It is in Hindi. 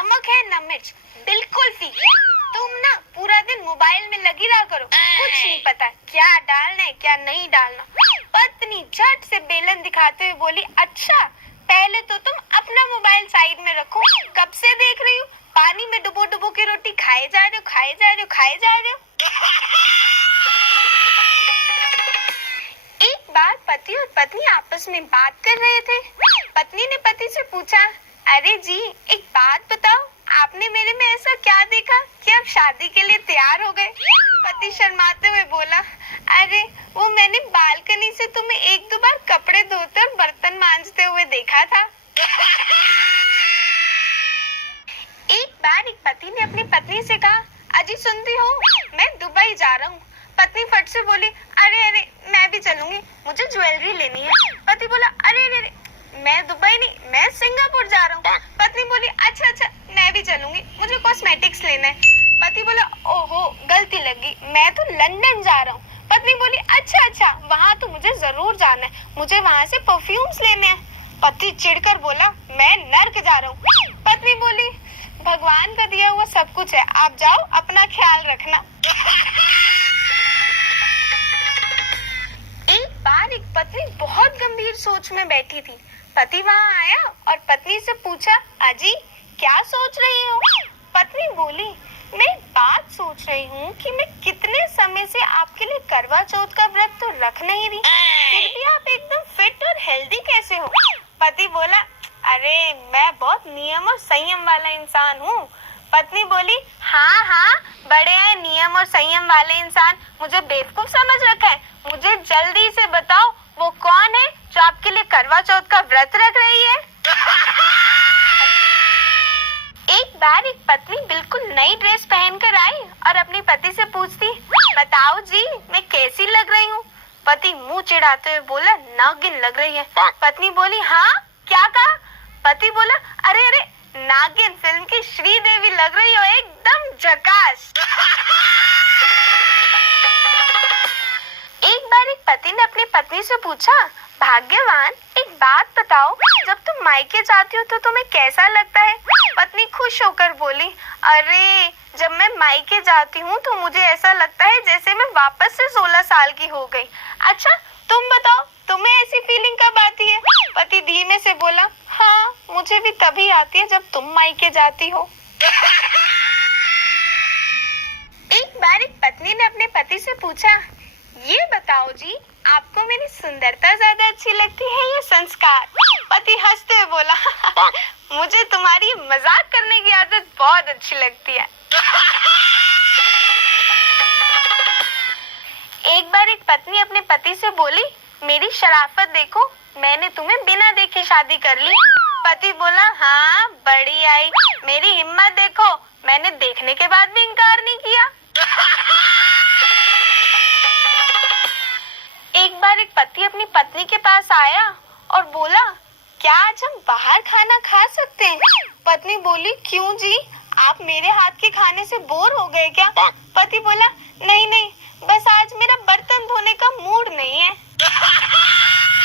नमक है न मिर्च, बिल्कुल फीकी। तुम ना पूरा दिन मोबाइल में लगी रहा करो, कुछ नहीं पता क्या डालना है क्या नहीं डालना। पत्नी झट से बेलन दिखाते हुए बोली, अच्छा पहले तो तुम अपना मोबाइल साइड में रखो, कब से देख रही हूँ पानी में डुबो डुबो के रोटी खाए जा रहे हो, खाए जा रहे हो, खाए जा रहे हो। एक बार पति और पत्नी आपस में बात कर रहे थे। पत्नी ने पति से पूछा, अरे जी एक बात बताओ, आपने मेरे में ऐसा क्या देखा कि आप शादी के लिए तैयार हो गए? पति शर्माते हुए बोला, अरे वो मैंने बालकनी से तुम्हें एक दो बार कपड़े धोते और बर्तन मांजते हुए देखा था। एक बार एक पति ने अपनी पत्नी से कहा, अजी सुनती हो, मैं दुबई जा रहा हूँ। पत्नी फट से बोली, अरे अरे मैं भी चलूंगी, मुझे ज्वेलरी लेनी है। पति बोला, अरे अरे मैं दुबई नहीं, मैं सिंगापुर जा रहा हूँ। पत्नी बोली, अच्छा अच्छा मैं भी चलूंगी, मुझे कॉस्मेटिक्स लेना है। पति बोला, ओहो गलती लगी, मैं तो लंदन जा रहा हूँ। पत्नी बोली, अच्छा अच्छा वहाँ तो मुझे जरूर जाना है, मुझे वहाँ से परफ्यूम्स लेने हैं। पति चिढ़कर बोला, मैं नर्क जा रहा हूँ। पत्नी बोली, भगवान का दिया हुआ सब कुछ है, आप जाओ अपना ख्याल रखना। एक बार एक पत्नी बहुत गंभीर सोच में बैठी थी। पति वहाँ आया और पत्नी से पूछा, अजी क्या सोच रही हो? पत्नी बोली, मैं एक बात सोच रही हूँ कि मैं कितने समय से आपके लिए करवा चौथ का व्रत तो रख नहीं रही, फिर भी आप एकदम फिट और हेल्दी कैसे हो? पति बोला, अरे मैं बहुत नियम और संयम वाला इंसान हूँ। पत्नी बोली, हाँ हाँ बड़े हैं नियम और संयम वाले इंसान, मुझे बेवकूफ समझ रखा है। मुझे जल्दी से बताओ वो कौन है जो आपके लिए करवा चौथ का व्रत रख रही है? एक बार एक पत्नी बिल्कुल नई ड्रेस पहनकर आई और अपने पति से पूछती, बताओ जी मैं कैसी लग रही हूँ? पति मुंह चिढ़ाते हुए बोला, नागिन लग रही है। पत्नी बोली, हाँ क्या कहा? पति बोला, अरे अरे नागिन फिल्म की श्रीदेवी लग रही हो, एकदम झकास। एक बार एक पति ने अपनी पत्नी से पूछा, भाग्यवान एक बात बताओ, जब तुम मायके जाती हो तो तुम्हें कैसा लगता है? पत्नी खुश होकर बोली, अरे जब मैं मायके जाती हूँ तो मुझे ऐसा लगता है जैसे मैं वापस से 16 साल की हो गई। अच्छा तुम बताओ तुम्हें ऐसी फीलिंग कब आती है? पति धीमे से बोला, हाँ मुझे भी तभी आती है जब तुम मायके जाती हो। एक बार एक पत्नी ने अपने पति से पूछा, ये बताओ जी आपको मेरी सुंदरता ज्यादा अच्छी लगती है या संस्कार? पति हंसते हुए बोला, मुझे तुम्हारी मजाक करने की आदत बहुत अच्छी लगती है। एक बार एक पत्नी अपने पति से बोली, मेरी शराफत देखो, मैंने तुम्हें बिना देखे शादी कर ली। पति बोला, हाँ बड़ी आई, मेरी हिम्मत देखो, मैंने देखने के बाद भी इनकार नहीं किया। एक बार एक पति अपनी पत्नी के पास आया और बोला, क्या आज हम बाहर खाना खा सकते हैं? पत्नी बोली, क्यों जी आप मेरे हाथ के खाने से बोर हो गए क्या? पति बोला, नहीं नहीं बस आज मेरा बर्तन धोने का मूड नहीं है।